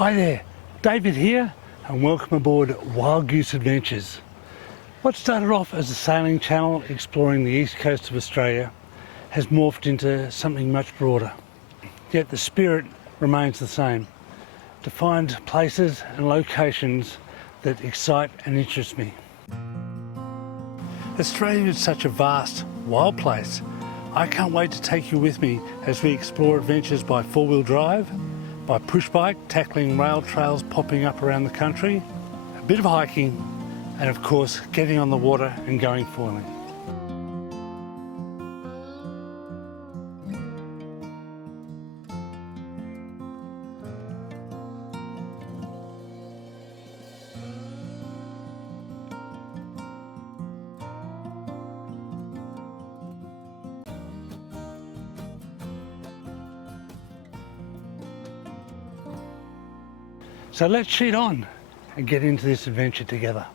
Hi there, David here and welcome aboard Wild Goose Adventures. What started off as a sailing channel exploring the east coast of Australia has morphed into something much broader. Yet the spirit remains the same, to find places and locations that excite and interest me. Australia is such a vast, wild place. I can't wait to take you with me as we explore adventures by four-wheel drive, by push bike, tackling rail trails popping up around the country, a bit of hiking, and of course getting on the water and going foiling. So let's sheet on and get into this adventure together.